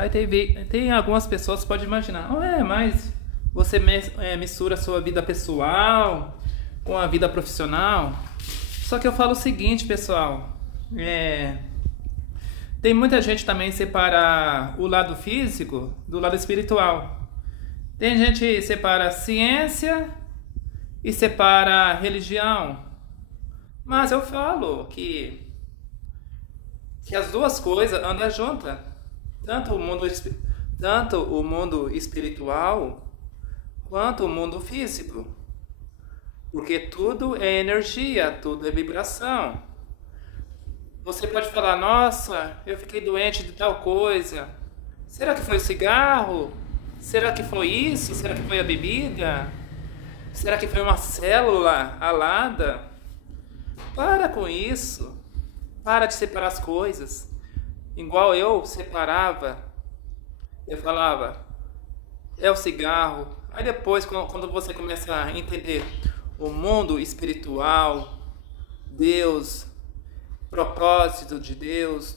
Aí tem algumas pessoas que podem imaginar, mas você mistura a sua vida pessoal com a vida profissional. Só que eu falo o seguinte, pessoal, tem muita gente também que separa o lado físico do lado espiritual. Tem gente que separa a ciência e separa a religião. Mas eu falo que as duas coisas andam juntas. Tanto o mundo espiritual quanto o mundo físico. Porque tudo é energia, tudo é vibração. Você pode falar, nossa, eu fiquei doente de tal coisa. Será que foi o cigarro? Será que foi isso? Será que foi a bebida? Será que foi uma célula alada? Para com isso. Para de separar as coisas. Igual eu separava. Eu falava, é o cigarro. Aí depois, quando você começa a entender o mundo espiritual, Deus, propósito de Deus,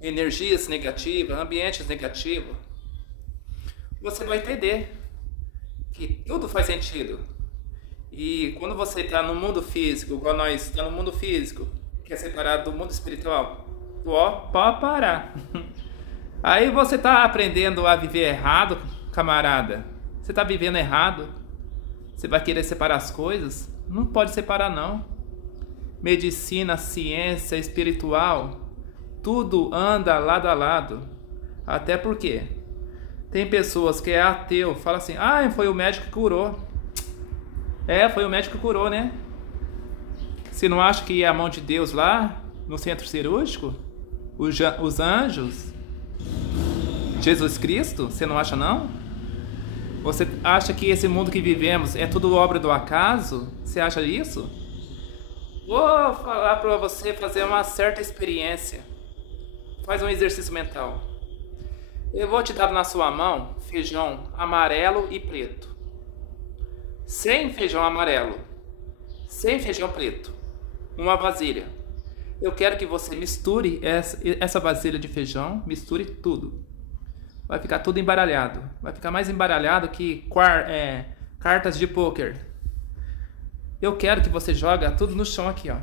energias negativas, ambientes negativos, você vai entender que tudo faz sentido. E quando você está no mundo físico, igual nós estamos no mundo físico, que é separado do mundo espiritual, pode parar. Aí você está aprendendo a viver errado, camarada. Você está vivendo errado. Você vai querer separar as coisas? Não pode separar, não. Medicina, ciência, espiritual, tudo anda lado a lado. Até porque tem pessoas que é ateu, fala assim, foi o médico que curou. Foi o médico que curou, né? Você não acha que é a mão de Deus lá no centro cirúrgico? Os anjos? Jesus Cristo? Você não acha, não? Você acha que esse mundo que vivemos é tudo obra do acaso? Você acha isso? Vou falar para você fazer uma certa experiência. Faz um exercício mental. Eu vou te dar na sua mão feijão amarelo e preto. Sem feijão amarelo, sem feijão preto, uma vasilha. Eu quero que você misture essa vasilha de feijão, misture tudo. Vai ficar tudo embaralhado. Vai ficar mais embaralhado que cartas de pôquer. Eu quero que você joga tudo no chão aqui, ó.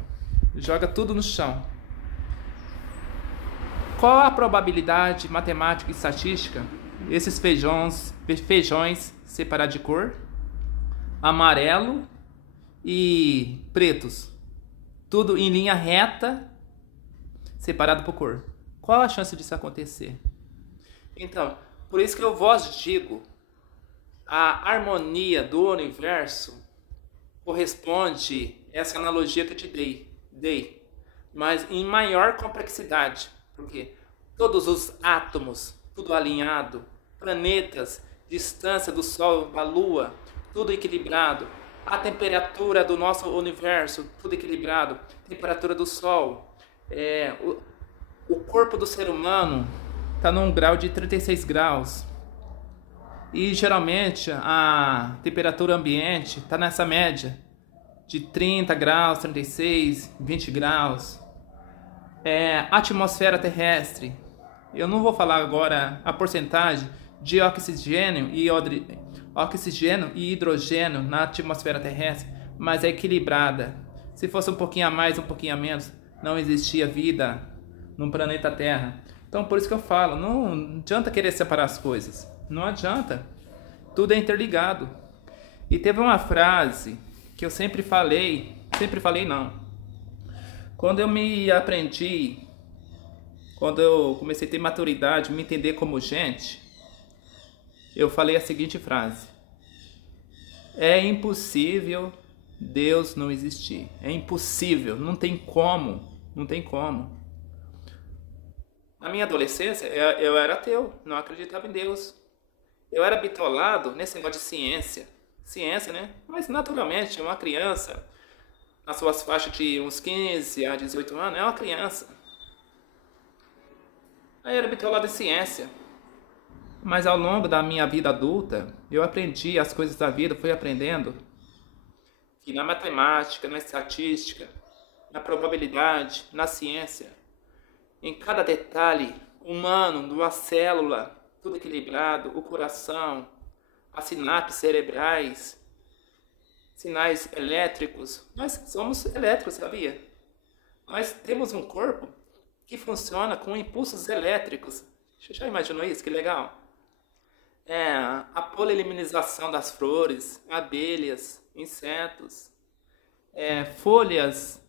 Joga tudo no chão. Qual a probabilidade matemática e estatística esses feijões separar de cor? Amarelo e pretos. Tudo em linha reta, separado por cor. Qual a chance disso acontecer? Então, por isso que eu vos digo, a harmonia do universo corresponde a essa analogia que eu te dei, mas em maior complexidade, porque todos os átomos, tudo alinhado, planetas, distância do Sol da Lua, tudo equilibrado, a temperatura do nosso universo, tudo equilibrado, temperatura do Sol, o corpo do ser humano está num grau de 36 graus, e geralmente a temperatura ambiente está nessa média de 30 graus, 36, 20 graus. Atmosfera terrestre, eu não vou falar agora a porcentagem de oxigênio e hidrogênio na atmosfera terrestre, mas é equilibrada. Se fosse um pouquinho a mais, um pouquinho a menos, não existia vida no planeta Terra. Então por isso que eu falo, não adianta querer separar as coisas. Não adianta. Tudo é interligado. E teve uma frase que eu sempre falei não. Quando eu comecei a ter maturidade, me entender como gente, eu falei a seguinte frase: é impossível Deus não existir. É impossível, não tem como, não tem como. Na minha adolescência, eu era ateu, não acreditava em Deus. Eu era bitolado nesse negócio de ciência. Ciência, né? Mas naturalmente, uma criança, nas suas faixas de uns 15 a 18 anos, é uma criança. Aí eu era bitolado em ciência. Mas ao longo da minha vida adulta, eu aprendi as coisas da vida, fui aprendendo que na matemática, na estatística, na probabilidade, na ciência, em cada detalhe humano, de uma célula, tudo equilibrado, o coração, as sinapses cerebrais, sinais elétricos. Nós somos elétricos, sabia? Nós temos um corpo que funciona com impulsos elétricos. Você já imaginou isso? Que legal! A polimerização das flores, abelhas, insetos, folhas,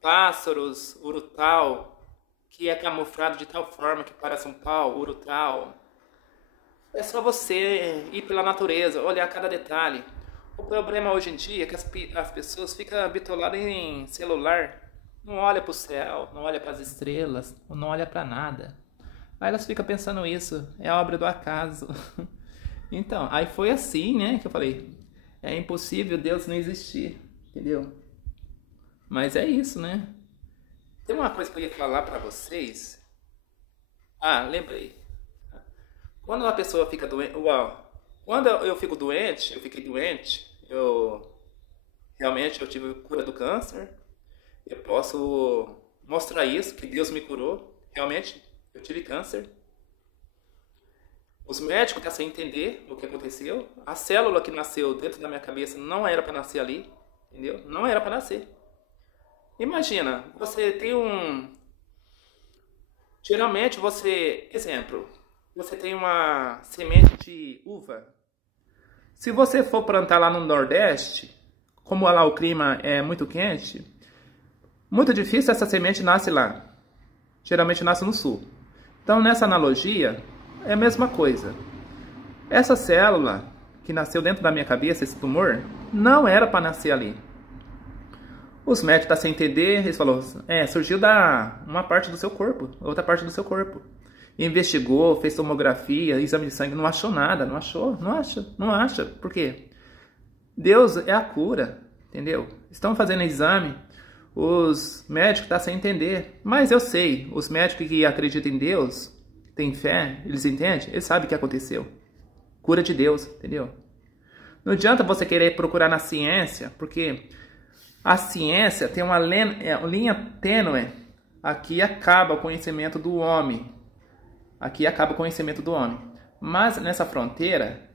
pássaros, urutau, que é camuflado de tal forma que parece um pau, urutau. É só você ir pela natureza, olhar cada detalhe. O problema hoje em dia é que as pessoas ficam bitoladas em celular, não olha para o céu, não olha para as estrelas, não olha para nada. Aí elas ficam pensando isso, é obra do acaso. Então, aí foi assim, né, que eu falei, é impossível Deus não existir, entendeu? Mas é isso, né? Tem uma coisa que eu ia falar para vocês. Lembrei. Quando uma pessoa fica doente, quando eu fiquei doente, realmente eu tive cura do câncer. Eu posso mostrar isso, que Deus me curou. Realmente, eu tive câncer. Os médicos estão sem entender o que aconteceu. A célula que nasceu dentro da minha cabeça não era para nascer ali, entendeu? Não era para nascer. Imagina, você tem geralmente exemplo, você tem uma semente de uva. Se você for plantar lá no Nordeste, como lá o clima é muito quente, muito difícil essa semente nasce lá. Geralmente nasce no sul. Então, nessa analogia, é a mesma coisa. Essa célula que nasceu dentro da minha cabeça, esse tumor, não era para nascer ali. Os médicos estão sem entender, eles falaram, surgiu da uma parte do seu corpo, outra parte do seu corpo. Investigou, fez tomografia, exame de sangue, não achou nada, não acha. Por quê? Deus é a cura, entendeu? Estão fazendo exame, os médicos estão sem entender. Mas eu sei, os médicos que acreditam em Deus, têm fé, eles entendem, eles sabem o que aconteceu. Cura de Deus, entendeu? Não adianta você querer procurar na ciência, porque a ciência tem uma linha tênue. Aqui acaba o conhecimento do homem. Mas nessa fronteira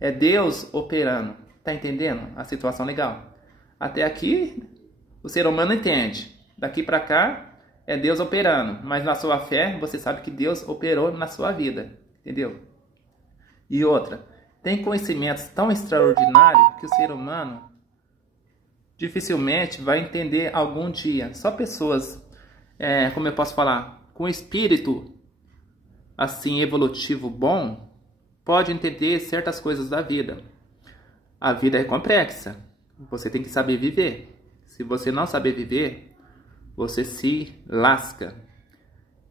é Deus operando. Tá entendendo a situação legal? Até aqui o ser humano entende. Daqui para cá é Deus operando. Mas na sua fé você sabe que Deus operou na sua vida. Entendeu? E outra, tem conhecimentos tão extraordinários que o ser humano dificilmente vai entender algum dia. Só pessoas, como eu posso falar, com espírito assim evolutivo bom, pode entender certas coisas da vida. A vida é complexa. Você tem que saber viver. Se você não saber viver, você se lasca.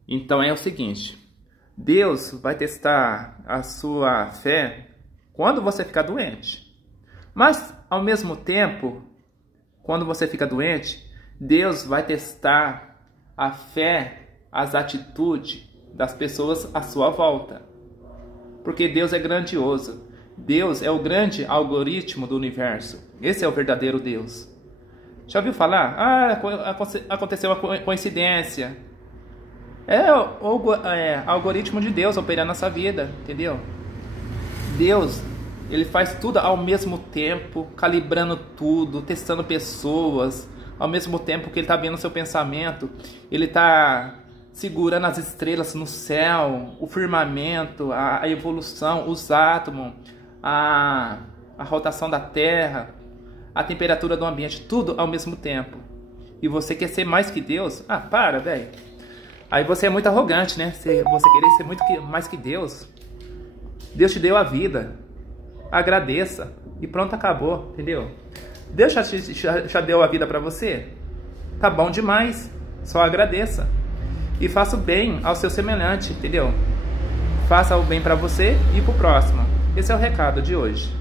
Então é o seguinte, Deus vai testar a sua fé quando você ficar doente. Mas ao mesmo tempo, quando você fica doente, Deus vai testar a fé, as atitudes das pessoas à sua volta. Porque Deus é grandioso. Deus é o grande algoritmo do universo. Esse é o verdadeiro Deus. Já ouviu falar? Aconteceu uma coincidência. É o algoritmo de Deus operando nessa vida, entendeu? Deus, ele faz tudo ao mesmo tempo, calibrando tudo, testando pessoas, ao mesmo tempo que ele está vendo o seu pensamento, ele está segurando as estrelas no céu, o firmamento, a evolução, os átomos, a rotação da Terra, a temperatura do ambiente, tudo ao mesmo tempo. E você quer ser mais que Deus? Para, velho. Aí você é muito arrogante, né? Você querer ser muito mais que Deus. Deus te deu a vida. Agradeça. E pronto, acabou, entendeu? Deus já deu a vida para você? Tá bom demais. Só agradeça. E faça o bem ao seu semelhante, entendeu? Faça o bem para você e pro próximo. Esse é o recado de hoje.